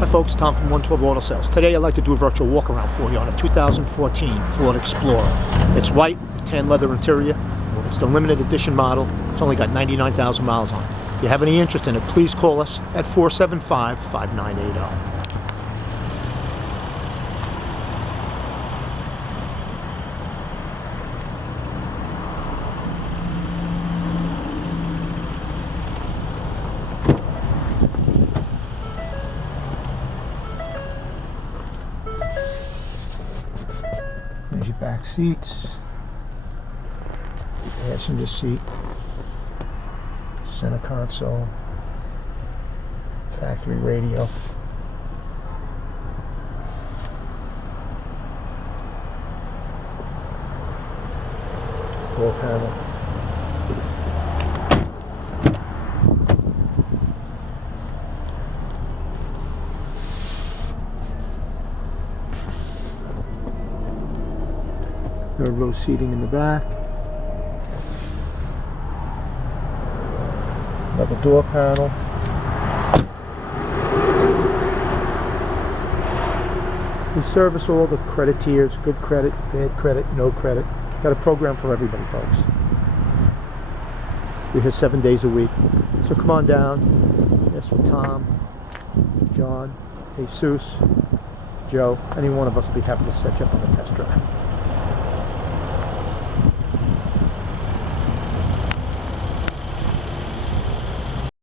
Hi folks, Tom from 112 Auto Sales. Today I'd like to do a virtual walk around for you on a 2014 Ford Explorer. It's white, tan leather interior. It's the limited edition model. It's only got 99,000 miles on it. If you have any interest in it, please call us at 475-5980. There's your back seats, passenger seat, center console, factory radio, door panel, third row seating in the back, another door panel, we service all the credit tiers, good credit, bad credit, no credit. Got a program for everybody, folks. We're here 7 days a week, so come on down, ask for Tom, John, Jesus, Joe, any one of us will be happy to set you up on a test drive.